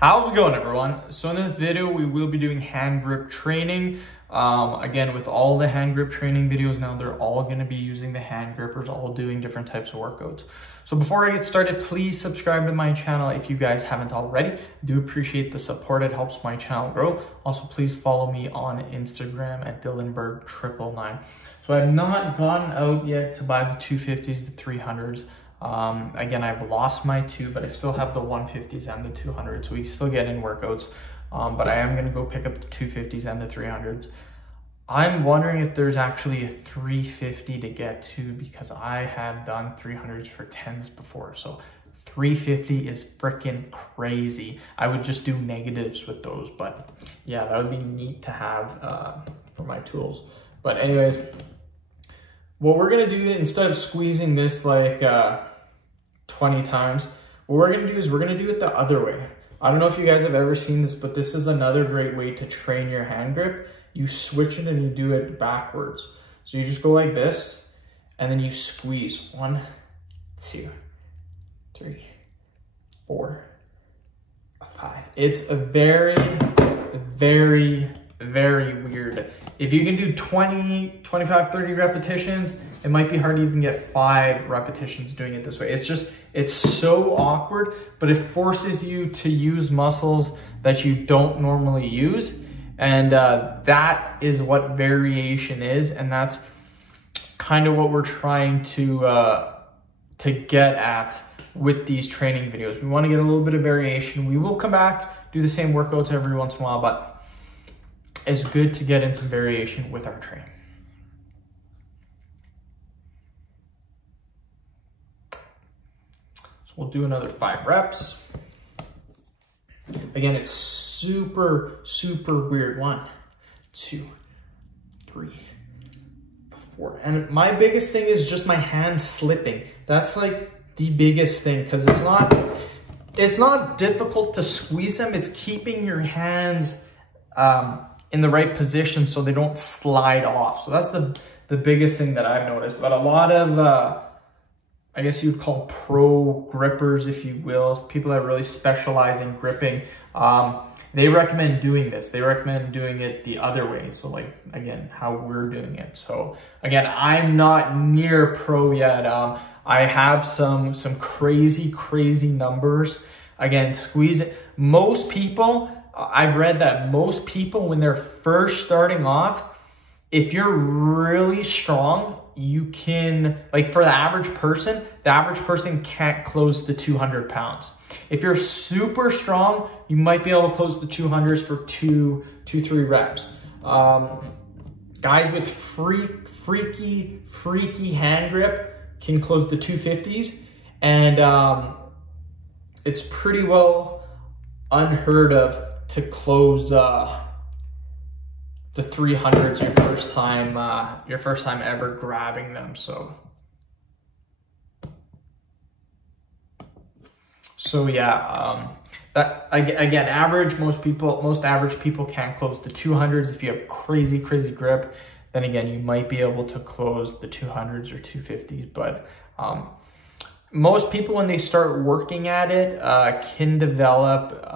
How's it going, everyone? So in this video, we will be doing hand grip training. Again, with all the hand grip training videos now, they're all going to be using the hand grippers, all doing different types of workouts. So before I get started, please subscribe to my channel if you guys haven't already. I do appreciate the support. It helps my channel grow. Also, please follow me on Instagram at Dylanberg999. So I've not gotten out yet to buy the 250s, the 300s. Again, I've lost my two, but I still have the 150s and the 200s, so we still get in workouts. But I am going to go pick up the 250s and the 300s. I'm wondering if there's actually a 350 to get to, because I have done 300s for 10s before. So 350 is freaking crazy. I would just do negatives with those, but yeah, that would be neat to have for my tools. But anyways, what we're going to do, instead of squeezing this like 20 times, what we're going to do is we're going to do it the other way. I don't know if you guys have ever seen this, but this is another great way to train your hand grip. You switch it and you do it backwards. So you just go like this and then you squeeze 1, 2, 3, 4, 5. It's a very, very weird. If you can do 20, 25, 30 repetitions, it might be hard to even get 5 repetitions doing it this way. It's so awkward, but it forces you to use muscles that you don't normally use. And that is what variation is. And that's kind of what we're trying to get at with these training videos. We want to get a little bit of variation. We will come back, do the same workouts every once in a while, but it's good to get into variation with our training. So we'll do another 5 reps. Again, it's super weird. 1, 2, 3, 4. And my biggest thing is just my hands slipping. That's like the biggest thing, because it's not difficult to squeeze them. It's keeping your hands in the right position so they don't slide off. So that's the biggest thing that I've noticed. But a lot of I guess you'd call pro grippers, if you will, people that really specialize in gripping, they recommend doing this. They recommend doing it the other way. So like, again, how we're doing it. So again, I'm not near pro yet. I have some crazy numbers. Again, squeeze it. Most people, I've read that most people, when they're first starting off, if you're really strong, you can, like for the average person can't close the 200 pounds. If you're super strong, you might be able to close the 200s for 3 reps. Guys with freaky hand grip can close the 250s, and it's pretty well unheard of to close the 300s your first time ever grabbing them. So yeah, that again, most average people can't close the 200s. If you have crazy grip, then again, you might be able to close the 200s or 250s. But most people, when they start working at it, can develop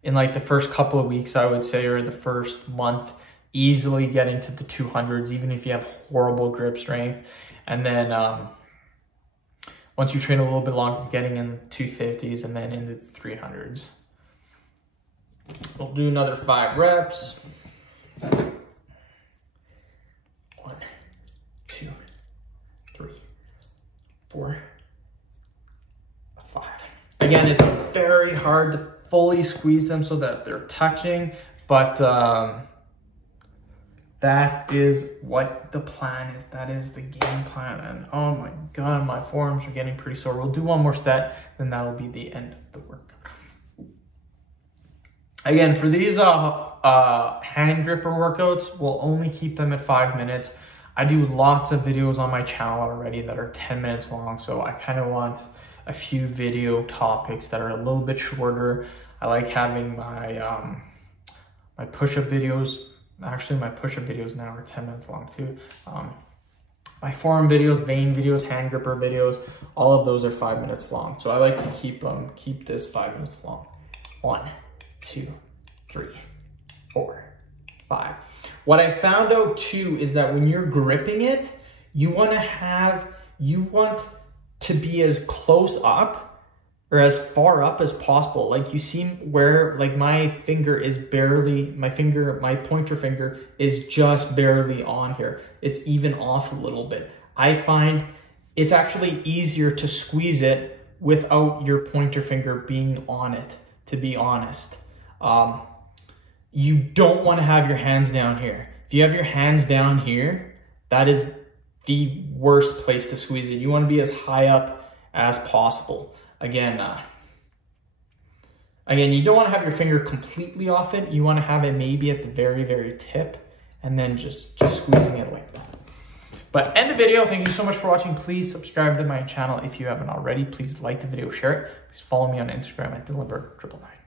in like the first couple of weeks, I would say, or the first month, easily getting to the 200s, even if you have horrible grip strength. And then once you train a little bit longer, getting in 250s and then into the 300s. We'll do another 5 reps. 1, 2, 3, 4, 5. Again, it's very hard to fully squeeze them so that they're touching, but that is what the plan is. That is the game plan. And oh my God, my forearms are getting pretty sore. We'll do one more set, then that'll be the end of the workout. Again, for these hand gripper workouts, we'll only keep them at 5 minutes. I do lots of videos on my channel already that are 10 minutes long, so I kind of want a few video topics that are a little bit shorter. I like having my my push-up videos. Actually, my push-up videos now are 10 minutes long too. My forearm videos, vein videos, hand gripper videos, all of those are 5 minutes long. So I like to keep this 5 minutes long. 1, 2, 3, 4, 5. What I found out too is that when you're gripping it, you want to be as close up or as far up as possible. Like you see where like my pointer finger is just barely on here. It's even off a little bit. I find it's actually easier to squeeze it without your pointer finger being on it, to be honest. You don't want to have your hands down here. If you have your hands down here, that is the worst place to squeeze it. You want to be as high up as possible. Again, you don't want to have your finger completely off it. You want to have it maybe at the very, very tip, and then just squeezing it like that. But end the video. Thank you so much for watching. Please subscribe to my channel if you haven't already. Please like the video, share it. Please follow me on Instagram at DylanBurke999.